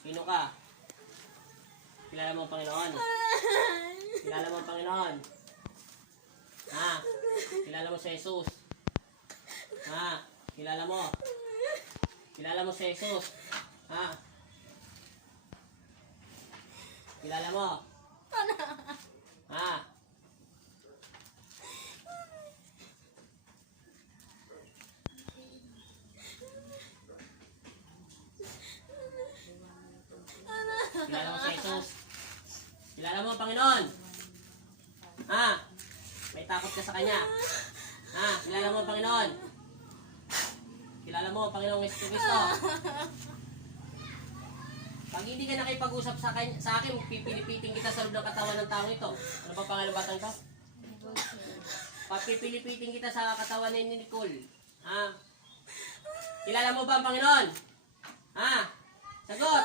Sino ka? Kilala mo ang Panginoon? Kilala mo ang Panginoon? Ha? Kilala mo si Jesus? Ha? Kilala mo? Kilala mo si Jesus? Ha? Kilala mo? Ha? Kilala mo si Jesus? Kilala mo ang Panginoon? Ha? May takot ka sa Kanya? Ha? Kilala mo ang Panginoon? Kilala mo ang Panginoong Jesucristo? Pag hindi ka nakipag-usap sa akin, pipilipitin kita sa loob ng katawan ng taong ito. Ano pa pangalan batang to? Pag pipilipitin kita sa katawan ni Nicole. Ha? Kilala mo ba ang Panginoon? Ha? Sagot!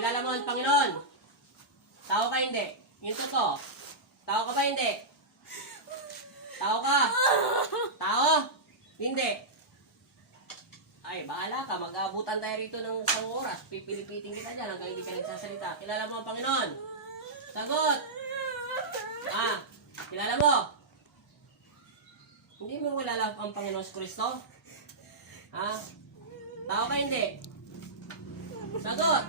Kilala mo ang Panginoon? Tao ka hindi? Yung totoo. Tao ka ba hindi? Tao ka? Tao? Hindi. Ay, bahala ka. Mag-aabutan tayo rito ng isang oras. Pipilipitin kita dyan hanggang hindi ka nagsasalita. Kilala mo ang Panginoon? Sagot! Ah, kilala mo? Hindi mo kilala ang Panginoon Kristo? Ha? Tao ka hindi? Sagot!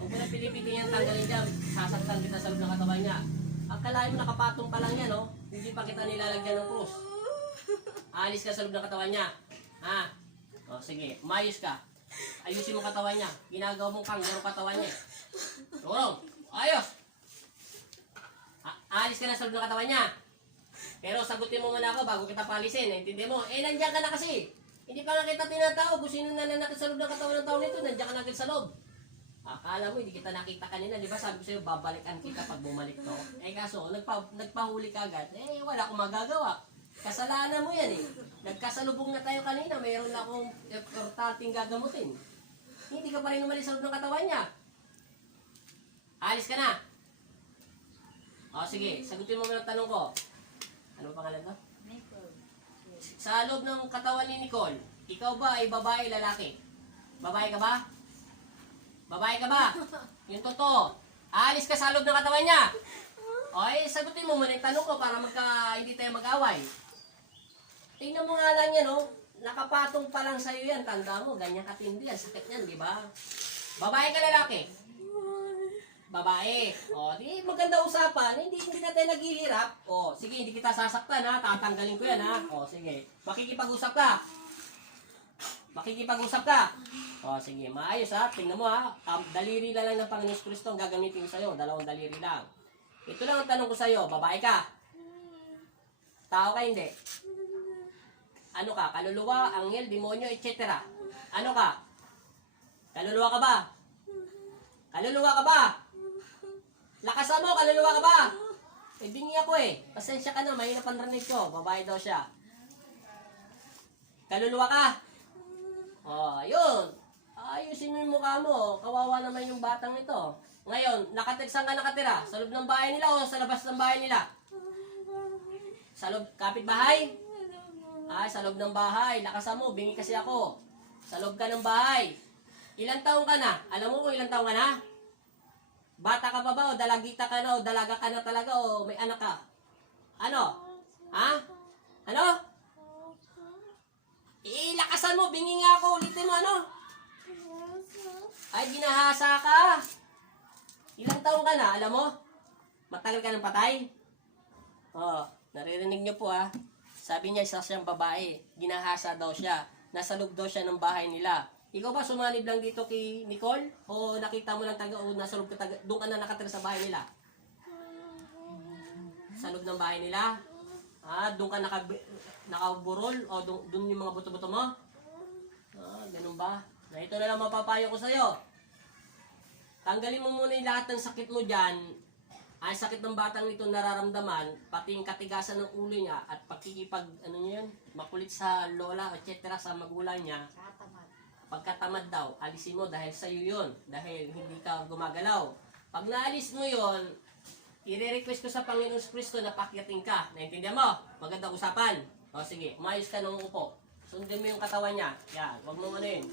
Kung pinapilipitin yan, tanggalin dyan. Sasaktan kita sa loob ng katawan niya. Akalain mo nakapatong pa lang yan, no? Hindi pa kita nilalagyan ng krus. Alis ka sa loob ng katawan niya. Ha? O, sige. Umayos ka. Ayusin mo katawan niya. Ginagawa mong kanggaro katawan niya. Tulong. Ayos. Alis ka na sa loob ng katawan niya. Pero sagutin mo muna ako bago kita palisin. Naintindi mo? Eh, nandiyan ka na kasi. Hindi pa nga kita tinatawag. Kung sino nananakit sa loob ng katawan ng tao nito, nandiyan ka na agad sa loob. Akala mo, hindi kita nakita kanina. Di ba sabi ko sa'yo, babalikan kita pag bumalik to. Eh kaso, nagpahuli ka agad. Eh, wala akong magagawa. Kasalanan mo yan eh. Nagkasalubong na tayo kanina. Mayroon na akong importanteng gagamutin. Hindi ka pa rin umalis sa loob ng katawan niya. Alis ka na. O sige, sagutin mo muna ang tanong ko. Ano pangalan ko? Nicole. Sa loob ng katawan ni Nicole, ikaw ba ay babae, lalaki? Babae ka ba? Babae ka ba? Yung totoo. Alis ka sa loob ng katawan niya. O eh, sagutin mo muna yung tanong ko para hindi tayo mag-away. Tingnan mo nga lang yan, oh. Nakapatong pa lang sa'yo yan. Tanda mo, ganyan katindi yan. Sakit yan, di ba? Babae ka, lalaki? Babae. O, di maganda usapan. Hindi na tayo naghihirap. O, sige, hindi kita sasaktan, ha. Tatanggalin ko yan, ha. O, sige. Makikipag-usap ka. Makikipag-usap ka. O, sige. Maayos, ha. Tingnan mo, ha. Daliri na lang ng Panginoon Kristo ang gagamitin ko sa'yo. 2 daliri lang. Ito lang ang tanong ko sa'yo. Babae ka? Tao ka, hindi? Ano ka? Kaluluwa, anghel, demonyo, etc. Ano ka? Kaluluwa ka ba? Kaluluwa ka ba? Lakasan mo, kaluluwa ka ba? Eh, bingi ako eh. Pasensya ka na, may napanranig ko. Babae daw siya. Kaluluwa ka? Oh, yun. Ayusin mo yung mukha mo. Kawawa naman yung batang ito. Ngayon, saan ka nakatira? Sa loob ng bahay nila o sa labas ng bahay nila? Sa loob, kapitbahay? Ay, sa loob ng bahay. Lakasan mo, bingi kasi ako. Sa loob ka ng bahay. Ilang taong ka na? Alam mo kung ilang taong ka na? Bata ka pa ba o dalagita ka na o dalaga ka na talaga o may anak ka? Ano? Ha? Ano? Lakasan mo, bingi nga ako. Ulitin mo, ano? Ay, ginahasa ka. Ilang taong ka na? Alam mo? Matagal ka ng patay? Oh, naririnig niyo po ha. Sabi niya isa siyang babae, ginahasa daw siya, nasa loob daw siya ng bahay nila. Ikaw ba sumanib lang dito kay Nicole? O nakita mo lang nasa loob ka, doon ka na nakatira sa bahay nila? Sa loob ng bahay nila? Doon ka nakaburol? O doon yung mga buto-buto mo? Ganun ba? Na ito na lang mapapayo ko sa'yo. Tanggalin mo muna yung lahat ng sakit mo dyan. Ay sakit ng batang ito nararamdaman, pati yung katigasan ng ulo niya at makulit sa lola, etc. sa magulang niya. Pagkatamad daw, alisin mo dahil sa'yo yun, dahil hindi ka gumagalaw. Pag naalis mo yun, i-request ko sa Panginoon Kristo na pakyatin ka. Naintindihan mo? Magandang usapan. O sige, umayos ka ng upo. Sundin mo yung katawan niya. Yan, wag mo yun.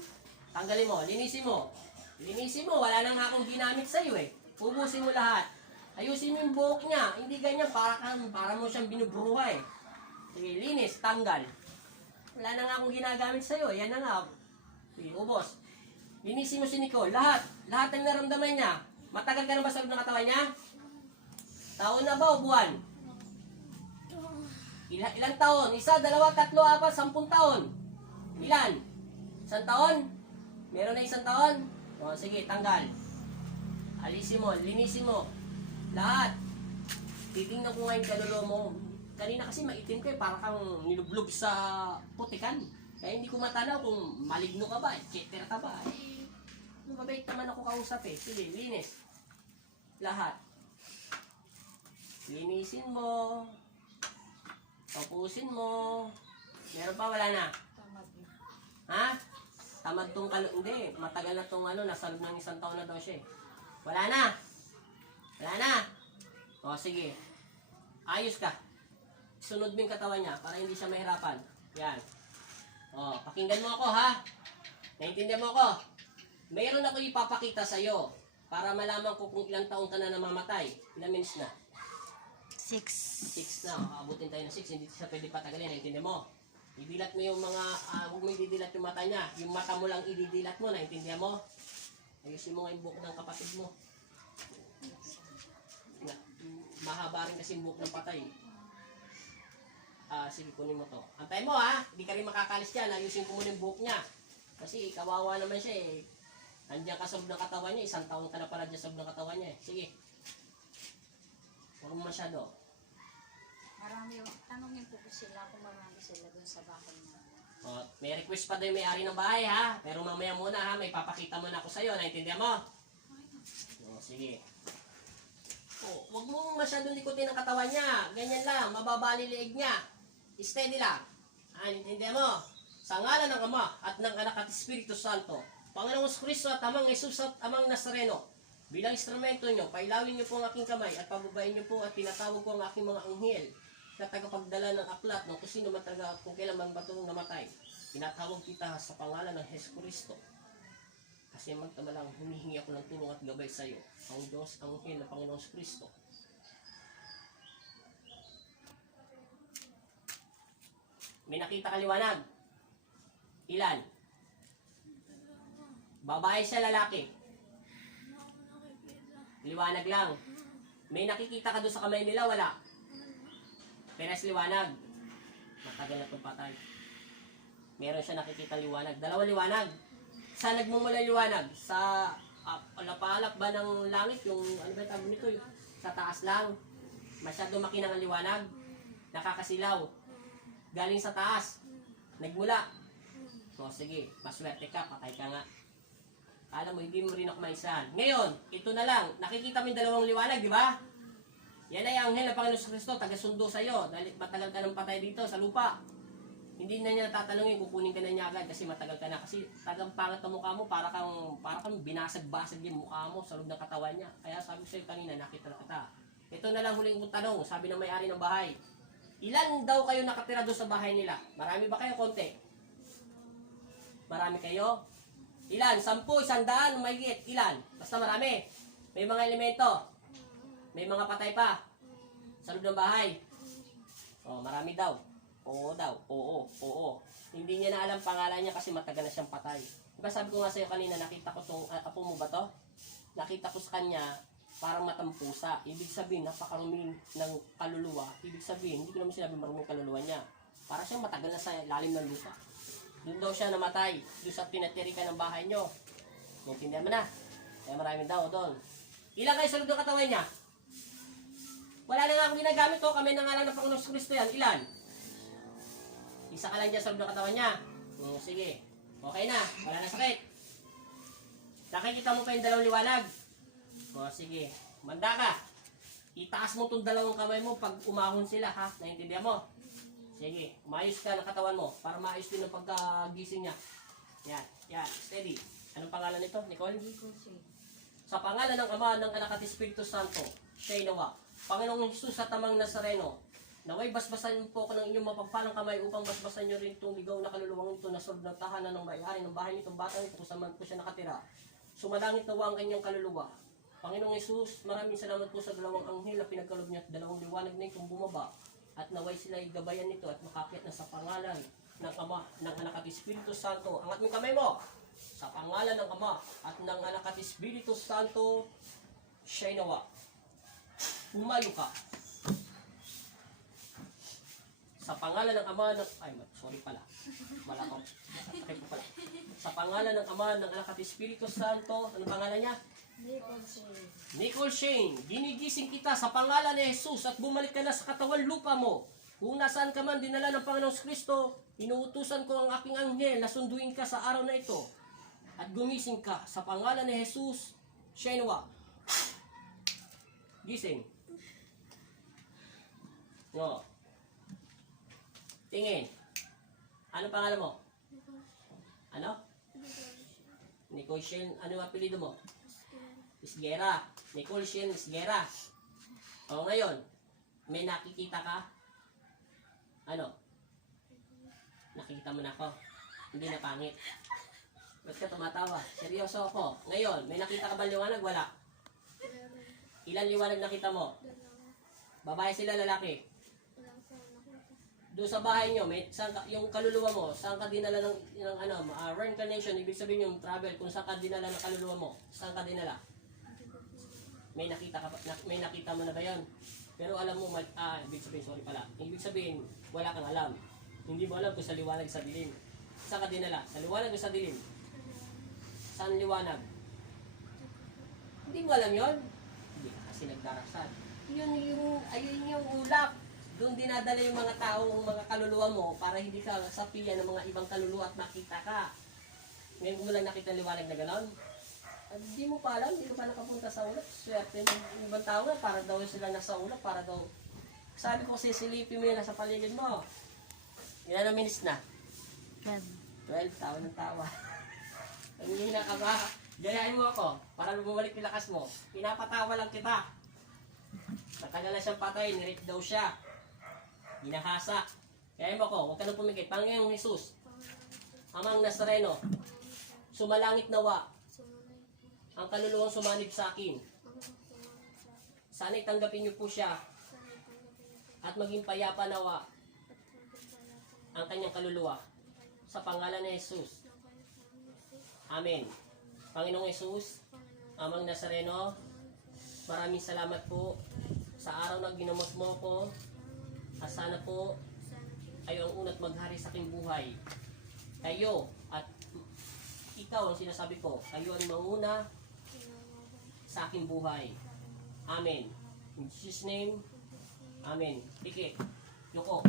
Tanggalin mo, linisin mo. Linisin mo, wala nang akong ginamit sa'yo eh. Ubusin mo lahat. Ayusin mo yung buhok niya. Hindi ganyan, para mo siyang binubruha eh. Sige, linis, tanggal. Wala nang akong ginagamit sa'yo. Yan na nga. Sige, ubos. Linisin mo si Nicole. Lahat ng naramdaman niya. Matagal ka na ba sa loob ng katawan niya? Taon na ba o buwan? Ilang taon? 1, 2, 3, 4, 10 taon. Ilan? 1 taon? Meron na 1 taon? O, sige, tanggal. Alisin mo, linisin mo. Lahat. Titingnan ko nga yung kaluluwa mo. Kanina kasi maitim ka eh, para kang nilublob sa putikan. Kaya hindi ko matanaw kung maligno ka ba, etc. ka ba. Mababait naman ako kausap eh. Sige, linis. Lahat. Linisin mo. Tapusin mo. Meron pa, wala na? Ha? Tamad tong hindi, matagal na tong nasa loob ng 1 taon na daw siya eh. Wala na. Wala na. O sige. Ayos ka. Sunod mo yung katawan niya para hindi siya mahirapan. Yan. O, pakinggan mo ako ha. Naintindihan mo ako. Mayroon ako ipapakita sa'yo para malaman ko kung ilang taon ka na namamatay. Ilang minutes na? 6. 6 na. Abutin tayo ng 6. Hindi siya pwede patagalin. Naintindihan mo? Idilat mo yung mga, huwag mo ididilat yung mata niya. Yung mata mo lang ididilat mo, naintindihan mo? Ayusin mo nga yung buhok ng kapatid mo. Mahaba rin kasi yung buhok ng patay. Sige, kunin mo to. Antay mo ha, hindi ka rin makakalis dyan. Ayusin ko muna yung buhok niya. Kasi kawawa naman siya eh. Andiyan ka sa loob ng katawan niya, 1 taon ka na pala dyan sa loob ng katawan niya eh. Sige. Huwag mo masyado. Marami, tanongin po ko sila kung marami sila dun sa bahay na. May request pa daw yung may-ari ng bahay ha. Pero mamaya muna ha, may papakita muna ako sa'yo. Naintindihan mo? Sige. Huwag mong masyadong likutin ang katawan niya. Ganyan lang, mababali liig niya. Steady lang. Naintindihan mo? Sa ngalan ng Ama at ng Anak at Espiritu Santo, Panginoong Kristo at Amang Jesus at Amang Nazareno, bilang instrumento nyo, pailawin nyo po ang aking kamay at pababayin nyo po at pinatawag ko ang aking mga anghel na tagapagdala ng aklat ng kung sino mataga kung kailan man ba itong namatay. Pinatawag kita sa pangalan ng Hesus Kristo. Kasi magtamalang humihingi ako ng tulong at gabay sa iyo, ang Diyos, ang anghel na Panginoong Kristo. May nakita ka liwanag? Ilan? Babae siya, lalaki? Liwanag lang. May nakikita ka doon sa kamay nila, wala? Peres liwanag. Matagal na itong patay. Meron siya nakikita liwanag. 2 liwanag. Saan nagmumula liwanag? Sa alap-alap ba ng langit? Yung ano ba tawag nito? Sa taas lang. Masyado makinang ang liwanag. Nakakasilaw. Galing sa taas. Nagmula. So sige, maswerte ka, patay ka nga. Alam mo, hindi mo rin ako maisahan. Ngayon, ito na lang. Nakikita mo yung 2 liwanag, di ba? Yan ay ang anghel na Panginoon Kristo, taga-sundo sa'yo. Dahil matagal ka ng patay dito sa lupa. Hindi na niya tatanungin, kukunin ka na niya agad kasi matagal ka na. Kasi tagang pangat ang mukha mo, para kang binasag-basag yung mukha mo sa loob ng katawan niya. Kaya sabi ko sa'yo kanina, nakita na kita. Ito na lang huling kong tanong, sabi ng may-ari ng bahay. Ilan daw kayo nakatira doon sa bahay nila? Marami ba kayo? Konti? Marami kayo? Ilan? 10, 100, mahigit? Ilan? Basta marami. May mga elemento. May mga patay pa. Sa loob ng bahay. Marami daw. Oo daw. Oo. Hindi niya na alam pangalan niya kasi matagal na siyang patay. Diba sabi ko nga sa'yo kanina, nakita ko tong, apo mo ba to? Nakita ko sa kanya, parang matampusa. Ibig sabihin, napakarumi ng kaluluwa. Ibig sabihin, hindi ko naman sinabi maruming kaluluwa niya. Para siyang matagal na sa lalim ng lupa. Doon daw siya namatay. Doon sa tinatirikan ng bahay nyo. Naintindihan mo na? Kaya marami daw doon. Ilan kayo sa loob ng katawan niya? Wala na nga akong ginagamit ko. Kami na nga lang ng Panginoon Kristo yan. Ilan? Isa ka lang dyan sa loob ng katawan niya. Sige. Okay na. Wala na sakit. Nakikita mo pa yung 2 liwanag? Sige. Manda ka. Itaas mo itong 2 kamay mo pag umahon sila ha. Naintindihan mo? Sige, maayos ka ng katawan mo para maayos din ang pagkagising niya. Yan, steady. Anong pangalan nito, Nicole? Sa pangalan ng Ama, ng Anak at Espiritu Santo, siya'y nawa. Panginoong Jesus at Amang Nazareno, naway basbasan po ko ng inyong mapagpalang kamay upang basbasan nyo rin itong ligaw na kaluluwang ito na sulod ng tahanan ng may-ari ng bahay nitong batang ito kung saan man po siya nakatira. Sumalangit nawa ang kanyang kaluluwa. Panginoong Yesus, maraming salamat po sa dalawang anghel na pinagkalob niya at dalawang liwanag na itong bumaba at naway sila gabayan nito at makakit na sa pangalan ng Ama, ng Anak at Espiritu Santo. Angat mo yung kamay mo! Sa pangalan ng Ama at ng Anak at Espiritu Santo, siya'y nawa. Pumayo ka. Sa pangalan ng Ama ng... sorry pala. Wala ko. Sa pangalan ng Ama, ng Anak at Espiritu Santo, ano pangalan niya? Nicole Shane, ginigising kita sa pangalan ni Jesus at bumalik ka na sa katawan lupa mo. Kung nasaan ka man dinala ng Panginoong Kristo, inuutusan ko ang aking anghel na sunduin ka sa araw na ito. At gumising ka sa pangalan ni Jesus, siya'y nawa. Gising. No. Tingin. Ano pangalan mo? Ano? Nicole Shane, ano ang apelido mo? Isgera. Nicole Shane Isgera. O ngayon, may nakikita ka? Ano? Nakikita mo na ako? Hindi na pangit. Ba't ka tumatawa? Seryoso ako. Ngayon, may nakita ka ba liwanag? Wala. Ilan liwanag nakita mo? Babae sila, lalaki? Doon sa bahay nyo, yung kaluluwa mo, saan ka dinala ng reincarnation, ibig sabihin yung travel, kung saan ka dinala ng kaluluwa mo, saan ka dinala? May nakita mo na ba yun? Pero alam mo, ibig sabihin, sorry pala, ibig sabihin, wala kang alam. Hindi mo alam kung sa liwanag sa dilim. Saan ka dinala? Sa liwanag o sa dilim? Saan liwanag? Hindi mo alam yun? Hindi ka kasi nagdarasal. Ayun yung ulap. Doon dinadala yung mga taong mga kaluluwa mo para hindi ka sapian ng mga ibang kaluluwa at makita ka. Ngayon mo lang nakita liwanag na gano'n. At di mo pa alam, di mo pa nakapunta sa ulap. Swerte ng ibang tao na para daw sila nasa ulap, para daw... Sabi ko kasi silipin mo yun nasa paligid mo. Ilan na minutes na? 12, tawa ng tawa. Hindi na ka ba? Gayahin mo ako para bumalik yung lakas mo. Pinapatawa lang kita. Matagal na siyang patay, nirip daw siya. Ginahasa. Kaya mo ko, huwag ka nang pumigit. Panginoong Jesus, Amang Nazareno, sumalangit nawa ang kaluluwang sumanib sa akin. Sana'y tanggapin niyo po siya at maging payapa nawa ang kanyang kaluluwa. Sa pangalan ni Jesus. Amen. Panginoong Jesus, Amang Nazareno, maraming salamat po sa araw na ginamot mo ko. At sana po kayo ang una't maghari sa aking buhay. Kayo at ikaw ang sinasabi ko, kayo ang manguna sa aking buhay. Amen. In Jesus' name, Amen. Dikit. Yoko.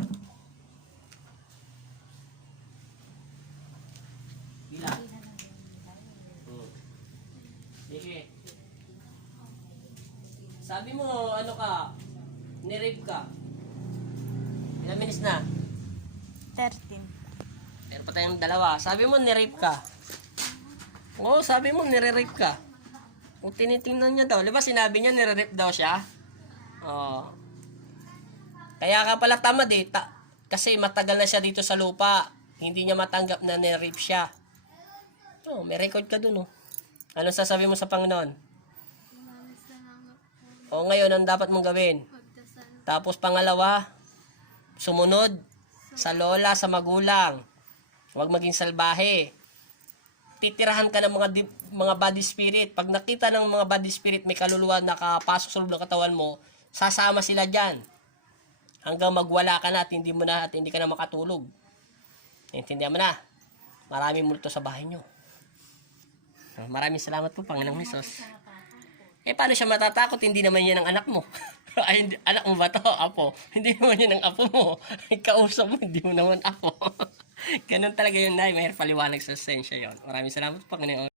Bilang. Dikit. Sabi mo, ano ka, nirape ka. Ilang minutes na? 13. Meron pa tayong dalawa. Sabi mo, nirape ka. Oo, sabi mo, nire-rape ka. Kung tinitingnan niya daw, di ba sinabi niya, nire-rape daw siya? Oo. Kaya ka pala tamad eh. Kasi matagal na siya dito sa lupa. Hindi niya matanggap na nire-rape siya. Oo, may record ka dun oh. Anong sasabi mo sa Panginoon? O ngayon, ang dapat mong gawin? Tapos pangalawa, sumunod sa lola, sa magulang. Huwag maging salbahe. Titirahan ka ng mga body spirit. Pag nakita ng mga body spirit may kaluluwa nakapasok sa loob ng katawan mo, sasama sila dyan. Hanggang magwala ka na at hindi ka na makatulog. Naintindihan mo na? Maraming multo sa bahay nyo. Maraming salamat po, Panginoong Hesus. Paano siya matatakot? Hindi naman yan ang anak mo. Ay, anak mo ba to? Apo. Hindi naman yan ang apo mo. Kausap mo, hindi mo naman apo. Ganun talaga yun, Nay. Mahirap paliwanag sa sensya yun. Maraming salamat po, Panginoon.